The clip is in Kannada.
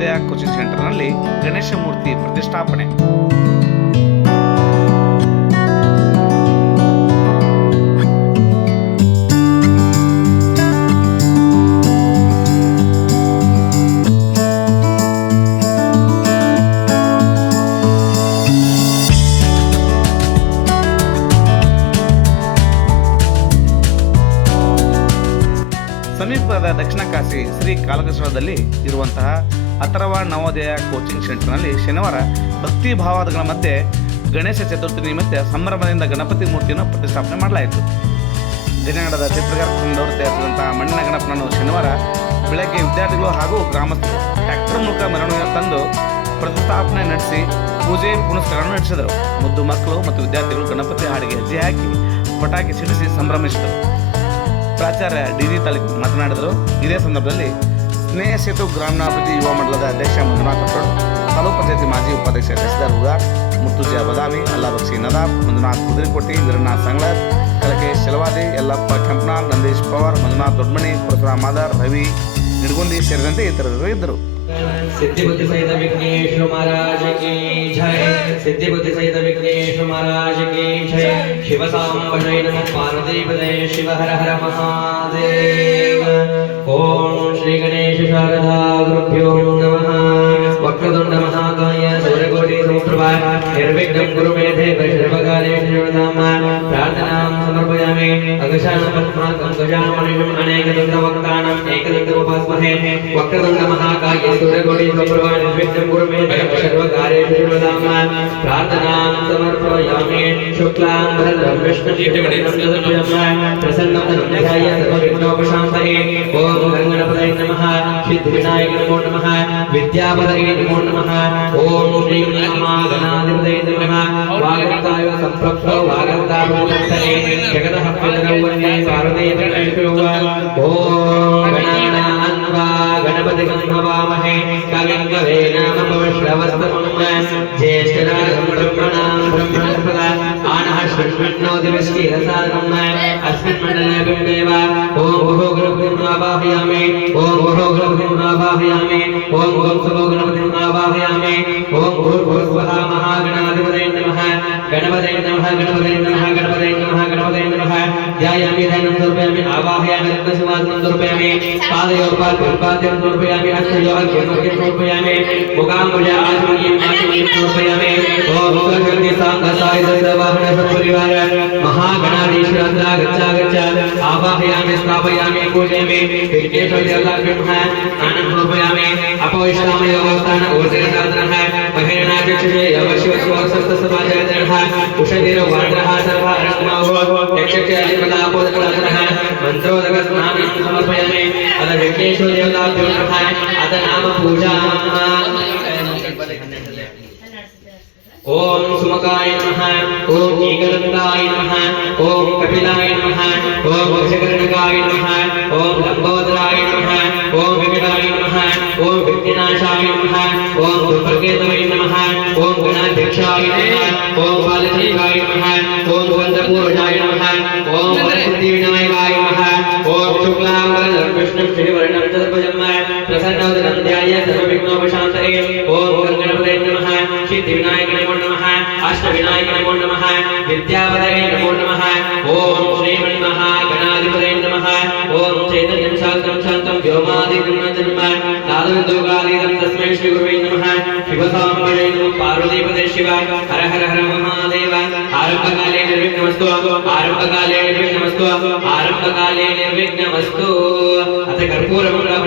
ನವೋದಯ ಕೋಚಿಂಗ್ ಸೆಂಟರ್ನಲ್ಲಿ ಗಣೇಶ ಮೂರ್ತಿ ಪ್ರತಿಷ್ಠಾಪನೆ. ಸಮೀಪದ ದಕ್ಷಿಣ ಕಾಶಿ ಶ್ರೀ ಕಾಲಕೇಶ್ವರದಲ್ಲಿ ಇರುವಂತಹ ಅಥರ್ವ ನವೋದಯ ಕೋಚಿಂಗ್ ಸೆಂಟರ್ನಲ್ಲಿ ಶನಿವಾರ ಭಕ್ತಿ ಭಾವಗಳ ಮಧ್ಯೆ ಗಣೇಶ ಚತುರ್ಥಿ ನಿಮಿತ್ತ ಸಂಭ್ರಮದಿಂದ ಗಣಪತಿ ಮೂರ್ತಿಯನ್ನು ಪ್ರತಿಷ್ಠಾಪನೆ ಮಾಡಲಾಯಿತು. ಗಜನಗರದ ಚಿತ್ರಗಾರರು ತಯಾರಿಸಿದಂತಹ ಮಣ್ಣಿನ ಗಣಪನನ್ನು ಶನಿವಾರ ಬೆಳಗ್ಗೆ ವಿದ್ಯಾರ್ಥಿಗಳು ಹಾಗೂ ಗ್ರಾಮಸ್ಥರು ಟ್ರ್ಯಾಕ್ಟರ್ ಮೂಲಕ ಮೆರವಣಿಗೆ ತಂದು ಪ್ರತಿಷ್ಠಾಪನೆ ನಡೆಸಿ ಪೂಜೆ ಪುನಸ್ಕಾರವನ್ನು ನಡೆಸಿದರು. ಮುದ್ದು ಮಕ್ಕಳು ಮತ್ತು ವಿದ್ಯಾರ್ಥಿಗಳು ಗಣಪತಿ ಹಾಡಿಗೆ ಹೆಜ್ಜೆ ಹಾಕಿ ಪಟಾಕಿ ಸಿಡಿಸಿ ಸಂಭ್ರಮಿಸಿದರು. ಪ್ರಾಚಾರ್ಯ ಡಿ ತಾಲೂಕು ಮಾತನಾಡಿದರು. ಇದೇ ಸಂದರ್ಭದಲ್ಲಿ ಸ್ನೇಹ ಸೇತು ಗ್ರಾಮೀಣಾಭಿವೃದ್ಧಿ ಯುವ ಮಂಡಲದ ಅಧ್ಯಕ್ಷ ಮಂಜುನಾಥ್ ಕಟ್ಟೋಡ್, ತಾಲೂಕು ಪಂಚಾಯತಿ ಮಾಜಿ ಉಪಾಧ್ಯಕ್ಷ ಶಶಿಧರ್ ಹುಗಾರ್, ಮುತ್ತುಜ ಬದಾಮಿ, ಅಲ್ಲಾಬಕ್ಷಿ ನದಾಬ್, ಮಂಜುನಾಥ್ ಕುದುರೆಕೋಟಿ, ವೀರನಾಥ್ ಸಂಗ್ಲರ್, ಕಲಕೇಶ್ ಶೆಲವಾದಿ, ಯಲ್ಲಪ್ಪ ಕೆಂಪನಾಳ್, ನಂದೀಶ್ ಪವಾರ್, ಮಂಜುನಾಥ್ ದೊಡ್ಡಮಣಿ, ಪರಶುರಾಮ್ ಮಾದರ್, ರವಿ ನಿಡಗುಂದಿ ಸೇರಿದಂತೆ ಇತರರು ಇದ್ದರು. सिद्धि बुद्धि सहित विघ्नेश्वर महाराज की जय। सिद्धि बुद्धि सहित विघ्नेश्वर महाराज की जय। शिव सांब जय नमः पार्वतीपते शिव हर हर महादेव। ओम श्री गणेश शारदा गुरुभ्यो नमः। वक्रतुंड महाकाय सूर्यकोटि समप्रभा निर्विघ्नं कुरु मे देव सर्वकार्येषु सर्वदा। प्रार्थनां समर्पयामि। अगजाननं पद्मार्कं गजाननं अनेकदन्तवक्त्राणं एकदन्तमुपास्महे। वक्रतुंड महाकाय सूर्यकोटि समप्रभा निर्विघ्नं कुरु मे देव सर्वकार्येषु सर्वदा। प्रार्थनां समर्पयामि। शुक्लांबरधरं विष्णुचित्तगणेशं प्रसन्नं तनुध्याय सर्वविघ्नोपशान्तये। ओम गणपतये नमः। सिद्धिविनायक नमो नमः। विद्यापतये नमो नमः। ओम श्री महागणाधिपतये नमः। वागर्ताय संप्रप्तो वागर्ताभूतये जगतः पितरौ वन्दे पार्वती परमेश्वरौ। ओम गणानान्वा गणपतिं नमामहे। कविं नमः ज्येष्ठराजं ब्रह्मणां ब्रह्मणस्पदा आनः शृण्वन्नो दिवश्ची रसादनम् अस्मिन् मण्डले बिम्बेव। ओम गुरो गणपतिं आवाहयामि। ओम गुरो गणपतिं आवाहयामि। ओम ओम सबो गणपतिं आवाहयामि। ओम भूर्भुवस्वः महागणाधिपतये नमः। गणपतये नमः। गणपतये नमः। गणपतये नमः। गणपतये नमः। ध्यायामि ध्यानं समर्पयामि। आवाहयामि रत्नसिंहासनं समर्पयामि। पादयोपाद्यं समर्पयामि। हस्तयोर्घ्यं समर्पयामि। मुखाम्बुजा आचमनीयं आचमनीयं समर्पयामि। ओम सर्वशक्ति सांगसाय सर्ववाहन सपरिवार महागणाधीश्वरं गच्छ आवाहयामि स्थापयामि पूजयामि। विघ्नेश्वर देवताभ्यः स्नानं समर्पयामि। अपोष्टामय योगस्थान ऊर्जगदानः महेरणाचक्षुषे यवशिवस्वसप्तसमाजयतः उषधिरो वाद्रः सर्वरत्नौ यक्षक्षादिपदापोदकलः मन्त्रोदकस्नानं समर्पयामि। अथ विघ्नेश्वर देवताभ्यः अथ नाम पूजा। ओम सुमकाय नमः। ओम एकदन्ताय नमः। ओम कपिलाय नमः। ओम वक्षकर्णकाय नमः। ओम लंबोदराय नमः। ओम विकटाय नमः। ओम विघ्ननाशाय नमः। ओम दुर्गेतवे नमः। ओम गणाध्यक्षाय नमः। ओम बालचन्द्राय नमः। ओम वन्दपूर्णाय नमः। ओम वरसिद्धिविनायकाय नमः। ओम शुक्लांबरधरं विष्णुं श्रीवर्णं चतुर्भुजं प्रसन्नवदनं ध्याय सर्वविघ्नोपशान्तये। ओम गणपतये नमः। सिद्धिविनायक नमो नमः। अष्टविनायक नमो नमः। विद्यापतये नमो नमः। ओम श्रीमन्महागणाधिपतये नमः। ओम चैतन्यं शान्तं शान्तं व्योमादिकं नमः। नादविन्दोगालीदं तस्मै श्रीगुरुवे नमः। शिवसाम्बरे नमः पार्वतीपते शिव हर हर हर महादेव। आरम्भकाले निर्विघ्नमस्तु। आरम्भकाले निर्विघ्नमस्तु। आरम्भकाले निर्विघ्नमस्तु। अथ कर्पूरमण्डलं